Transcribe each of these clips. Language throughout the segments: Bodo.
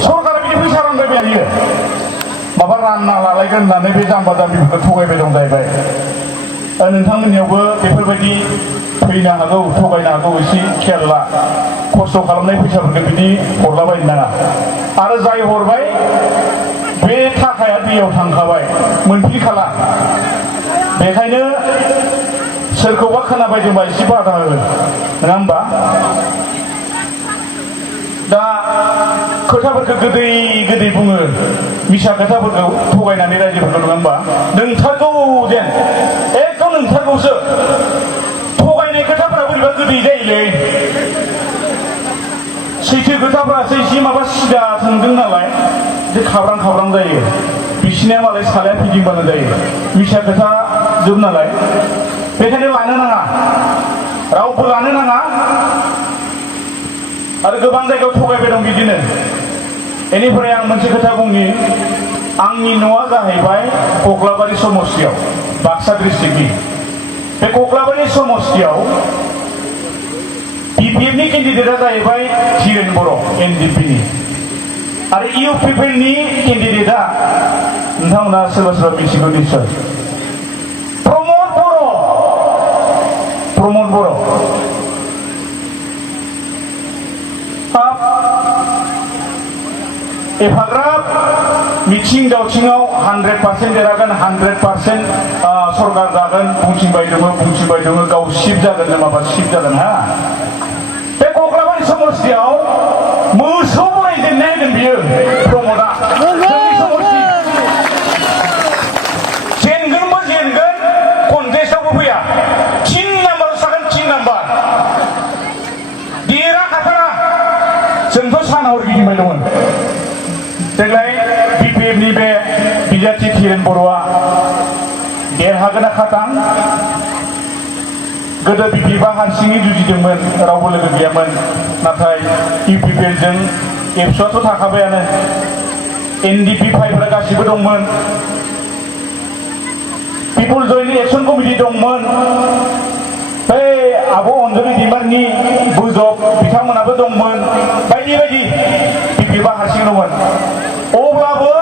सरकारा बिदि फैसा रानबाय थायो माबा रानना लालायगोन होननानै बे जाम्बा जाम्बिफोरखौ थगायबाय दं जाहैबाय नोंथांमोननियावबो बेफोरबायदि फैनो हागौ थगायनो हागौ एसे खेयाल ला खस्थ' खालामनाय फैसाफोरखौ बिदि हरलाबायनो नाङा आरो जाय हरबाय बे थाखाया दैयाव थांखाबाय मोनफिनखाला बेखायनो सोरखौबा खोनाबायदोंबा एसे बादा हो नङा होमबा दा खोथाफोरखौ गोदै गोदै बुङो मिसा खोथाफोरखौ थगायनानै रायजोफोरखौ नङा होमबा नोंथारगौ जेन एकदम नोंथारगौसो थगायनाय खोथाफोरा बोरैबा गोदै जायोलै सैथो खोथाफोरासो एसे माबा सिदा थांदों नालाय जे खाब्रां खाब्रां जायो बिसिनिया मालाय सालाया फिदिंबानो जायो मिसा खोथा जोब नालाय बेखायनो लानो नाङा रावबो लानो नाङा आरो गोबां जायगायाव थगायबाय दं बिदिनो बेनिफ्राय आं मोनसे खोथा बुंनि आंनि न'आ जाहैबाय कक्लाबारि समस्तियाव बाक्सा डिस्ट्रिक्टनि बे कक्लाबारि समस्तियाव बिपिएफनि केन्डिडेटआ जाहैबाय धीरेन बर' एनडिपिनि आरो इउपिपिएलनि केन्डिडेटआ नोंथांमोना सोरबा सोरबा मिथिगौ निश्चय प्रमद बर' एफाग्राब मिथिं दावथिङाव 100% देरहागोन 100% सरकार जागोन बुंथिबाय दङ गाव सिफ जागोन माबा सिफ जागोन हा बे कक्लाबारि समस्तियाव मोसौ बरायजेननाय होगोन बियो प्रमदआ जोंनि समस्ति जेनगोनबो जेनगोन कन्टेस्टआवबो फैया 3 नाम्बाराव थागोन 3 नाम्बार देरहाखाथारा जोंथ' सानाव गिदिंबाय दंमोन देग्लाय बिपिएफनि बे बिजाथि धीरेन बर'आ देरहागोना खाथां गोदो बिपिएफआ हारसिङै जुजिदोंमोन रावबो लोगो गैयामोन नाथाय इउपिपिएलजों एबसुआथ' थाखाबायानो एनडिपि फाइफोरा गासिबो दंमोन पिपुल जयेन्ट एक्सन कमिटि दंमोन बै आब' अनजलि दैमारिनि बुजब बिथांमोनाबो दंमोन बायदि बायदि बिपिएफआ हारसिं दंमोन अब्लाबो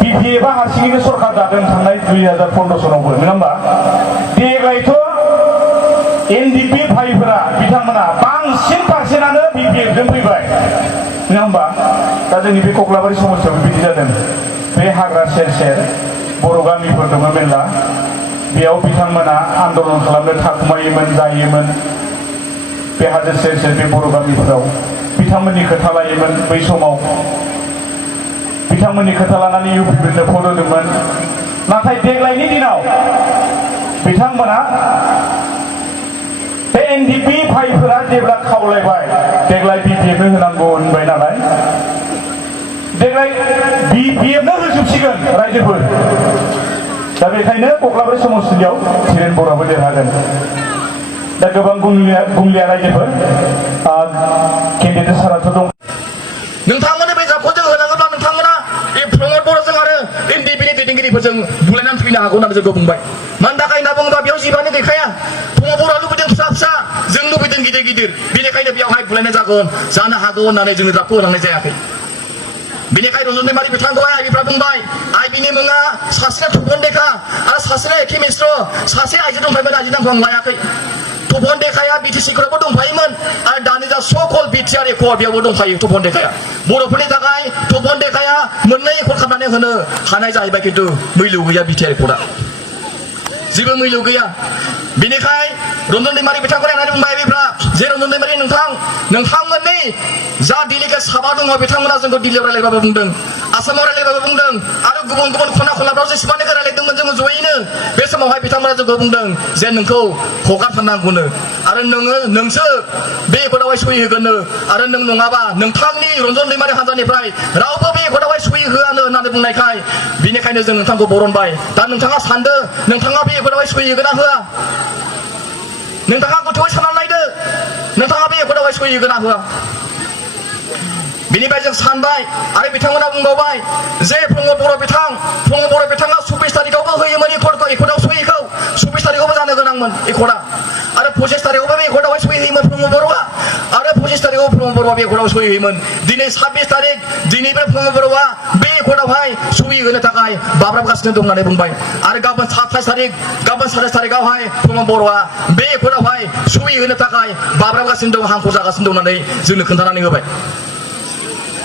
बिपिएफआ हारसिङैनो सरकार जादों थांनाय 2015 सनावबो नङा होमबा देग्लायथ' एनडिपि भाइफोरा बिथांमोना बांसिन पार्सेन्टआनो बिपिएफजों फैबाय नङा होमबा दा जोंनि बे कक्लाबारि समस्तियावबो बिदि जादों बे हाग्रा सेर सेर बर' गामिफोर दङ मेरला बेयाव बिथांमोना आन्दलन खालामनो थाखुमायोमोन जायोमोन बे हाजो सेर सेर बे बर' गामिफोराव बिथांमोननि खोथा लायोमोन बै समाव बिथांमोननि खोथा लानानै इउपिपिएलनो भट होदोंमोन नाथाय देग्लायनि दिनाव बिथांमोना बे एनडिपि भाइफोरा जेब्ला खावलायबाय देग्लाय बिपिएफनो होनांगौ होनबाय नालाय देग्लाय बिपिएफनो होजोबसिगोन रायजोफोर दा बेखायनो कक्लाबारि समस्तियाव धीरेन बर'आबो देरहागोन दा गोबां बुंलिया रायजोफोर केन्डिडेट साराथ' दं नोंथांमोननि बे जाबखौ होनाङोब्ला नोंथांमोना बे प्रमद बर'जों आरो एनडिपिनि दैदेनगिरिफोरजों बुलायनानै फैनो हागौ होननानै जोंखौ बुंबाय मानि थाखाय होनना बुङोबा बेयाव जिबानो गैखाया प्रमद बर'आ लुबैदों फिसा फिसा जों लुबैदों गिदिर गिदिर बेनिखायनो बेयावहाय बुलायनाय जागोन जानो हागौ होननानै जोङो जाबखौ होलांनाय जायाखै बेनिखायनो रन्जन दैमारि बिथांखौहाय आइबिफ्रा बुंबाय आइबिनि मुङा सासेया थुबन देखा आरो सासेया एखे मिश्र सासे आइजो दंफायोमोन आइजो नामखौ आं लायाखै थुबन देखाया बिटिसिफोरावबो दंफायोमोन आरो दानि जा सकल बिटिआर एकर्ड बेयावबो दंफायो थुबन देखाया बर'फोरनि थाखाय थुबन देखाया मोननै एकर्ड खालामनानै होनो हानाय जाहैबाय खिन्थु मैलु गैया बिटिआर एकर्डआ जेबो मैलु गैया बेनिखाय रन्जन दैमारि बिथांखौ नायनानै बुंबाय आइबिफ्रा जे रन्जन दैमारि नोंथांमोननि जा डेलिगेट साबा दङ बिथांमोना जोंखौ दिल्लीयाव रायलायबाबो बुंदों आसामाव रायलायबाबो बुंदों आरो गुबुन गुबुन खना खनलाफ्राव जेसेबांनो रायलायदोंमोन जोङो जयैनो बे समावहाय बिथांमोना जोंखौ बुंदों जे नोंखौ हगारथारनांगौनो आरो नोंसो बे एकर्डआवहाय सहि होगोननो आरो नों नङाबा नोंथांनि रन्जन दैमारि हान्जानिफ्राय रावबो बे एकर्डआवहाय सहि होआनो होननानै बुंनायखाय बेनिखायनो जों नोंथांखौ बरनबाय दा नोंथाङा सानदो नोंथाङा बे एकर्डआवहाय सहि होगोन ना होआ नोंथाङा गोथौयै साननानै नायदो नोंथाङा बे एकर्डआवहाय सहि होगोन ना होआ बेनिफ्राय जों सानबाय आरो बिथांमोना बुंबावबाय जे प्रमद बर' बिथाङा 24 तारिखआवबो होयोमोन एकर्डआव सहिखौ 24 तारिखआवबो जानो गोनांमोन एकर्डआ आरो 25 तारिखआवबो बे एकर्डआवहाय सहि होयोमोन प्रमद बर'आ आरो 25 तारिखआव प्रमद बर'आ बे एकर्डआव सहि होयोमोन दिनै 26 तारिख दिनैबो प्रमद बर'आ बे एकर्डआवहाय सहि होनो थाखाय बाब्राबगासिनो दं होननानै बुंबाय आरो गाबोन 27 तारिखआवहाय प्रमद बर'आ बे एकर्डआवहाय सहि होनो थाखाय बाब्राबगासिनो दं हांखुर जागासिनो दं होननानै जोंनो खोन्थानानै होबाय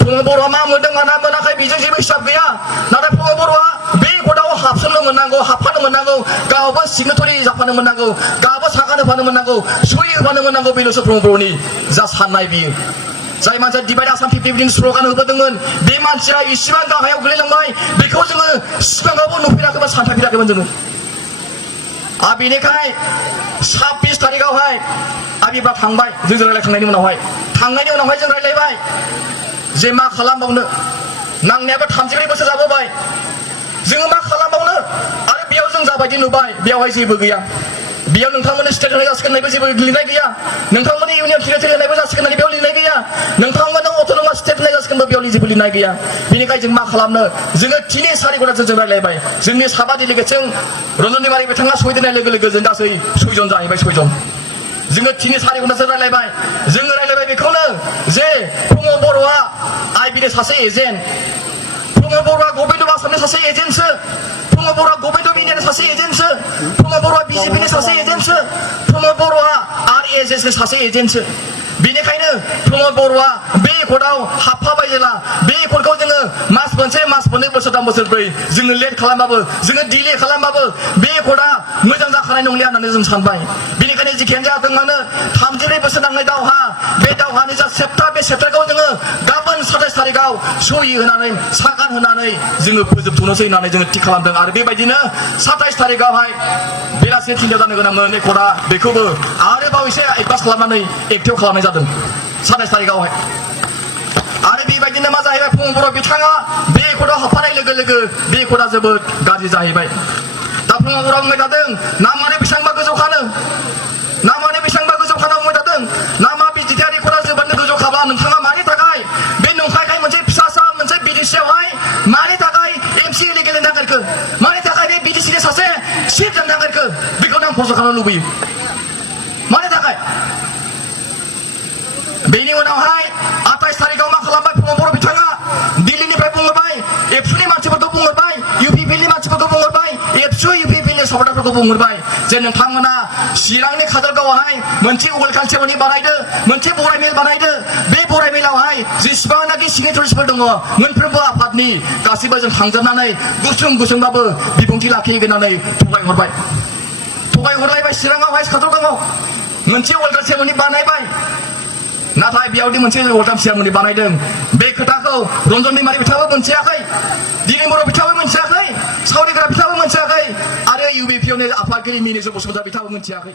प्रमद बर'आ मा मोनदों माना मोनाखै बेजों जेबो हिसाब गैया नाथाय प्रमद बर'आ बे एकर्डआव हाबसननो मोननांगौ हाबफानो मोननांगौ गावबो सिगनेटरि जाफानो मोननांगौ गावबो सागान होफानो मोननांगौ सहि होफानो मोननांगौ बेल'सो प्रमद बर'नि जा साननाय बियो जाय मानसिया डिभाइड आसाम 50 बिदिनो स्ल'गान होबोदोंमोन बे मानसिया इसिबां गाहायाव गोलैलांबाय बेखौ जोङो सिगाङावबो नुफेराखैमोन सानफेराखैमोन जोङो आरो बेनिखाय 26 तारिखआवहाय आबिबा थांबाय जों रायलायखांनायनि उनावहाय जों रायलायबाय जे मा खालामबावनो नांनायाबो 34 बोसोर जाबोबाय जोङो मा खालामबावनो आरो बेयाव जों जाबायदि नुबाय बेयावहाय जेबो गैया बेयाव नोंथांमोननि स्टेट होनाय जासिगोन होननायबो जेबो लिरनाय गैया नोंथांमोननि इउनियन टेरिटरि होनायबो जासिगोन होननानै बेयाव लिरनाय गैया नोंथांमोननो अट'नमास स्टेट होनाय जासिगोनबो बेयाव जेबो लिरनाय गैया बेनिखायनो जों मा खालामनो जोङो 3-4 घन्टाजों जों रायलायबाय जोंनि साबा डेलिगेटजों रन्जन दैमारि बिथाङा सहैदेरनाय लोगो लोगो जों गासै 6 जन जाहैबाय 6 जन जोङो 3-4 घन्टासो रायलायबाय जोङो रायलायबाय बेखौनो जे प्रमद बर'आ आइबिनि सासे एजेन्ट प्रमद बर'आ गबिन्द आसामनि सासे एजेन्टसो प्रमद बर'आ गबिन्द मिडियानि सासे एजेन्टसो प्रमद बर'आ बिजेपिनि सासे एजेन्टसो प्रमद बर'आ आरएसएसनि सासे एजेन्टसो बेनिखायनो प्रमद बर'आ बे एकर्डआव हाबफाबाय जेला बे एकर्डखौ जोङो मास मोनसे मास मोननै बोसोरथाम बोसोरब्रै जोङो लेट खालामबाबो जोङो डिले खालामबाबो बे एकर्डआ मोजां जाखानाय नंलिया होननानै जों सानबाय बेनिखायनो जिखियानो जाथों मानो 34 बोसोर नांनाय दावहा बे दावहानि जा सेप्टार बे सेप्टारखौ जोङो गाबोन 27 तारिखआव सहि होनानै सागान होनानै जोङो फोजोबथ'नोसै होननानै जोङो थि खालामदों आरो बेबायदिनो 27 तारिखआवहाय बेलासि 3टायाव जानो गोनांमोन एकर्डआ बेखौबो आरोबाव एसे एडभान्स खालामनानै एक्टिभ खालामनाय जादों 27 तारिखआवहाय आरो बेबायदिनो मा जाहैबाय प्रमद बर' बिथाङा बे एकर्डआव हाबफानाय लोगो लोगो बे एकर्डआ जोबोद गाज्रि जाहैबाय दा प्रमद बर'आ बुंबाय थादों नामानो बेसेबांबा गोजौ खानो बुंबाय थादों नामा बिटिआर एकर्डआ जोबोद गोजौ खाबा नोंथाङा मानि थाखाय बे नंखायखाय मोनसे फिसासा मोनसे बिडिसिआवहाय मानि थाखाय एमसिएल गेलेनो नागिरखो मानि थाखाय बे बिडिसिनि सासे सिट जानो नागिरखो बेखौनो आं प्रश्न खालामनो लुबैयो मानि थाखाय बेनि उनावहाय 28 तारिखआव मा खालामबाय प्रमद बर' बिथाङा दिल्लीनिफ्राय बुंहरबाय एबसुनि मानसिफोरखौ बुंहरबाय इउपिपिएलनि मानसिफोरखौ बुंहरबाय एबसु इउपिपिएलनि सापर्टारफोरखौ बुंहरबाय जे नोंथांमोना चिरांनि काजलगावआवहाय मोनसे वेलकाम सेरेमनि बानायदो मोनसे बराय मेल बानायदो बे बराय मेलावहाय जेसेबांनाखि सिगनेटारिसफोर दङ मोनफ्रोमबो आफादनि गासैबो जों थांजोबनानै गुसुंबाबो बिबुंथि लाखिगोन होननानै थगायहरलायबाय चिराङावहाय काजलगावआव मोनसे वेलकाम सेरेमनि बानायबाय नाथाय बेयावदि मोनसे वेलकाम सेरेमनि बानायदों बे खोथाखौ रन्जन दैमारि बिथाङाबो मोनथियाखै दिलीप बर' बिथाङाबो मोनथियाखै सावरिग्रा बिथाङाबो मोनथियाखै आरो इउबिपिएलनि आफादगिरि मिनिस्टार बसुमतारी बिथाङाबो मोनथियाखै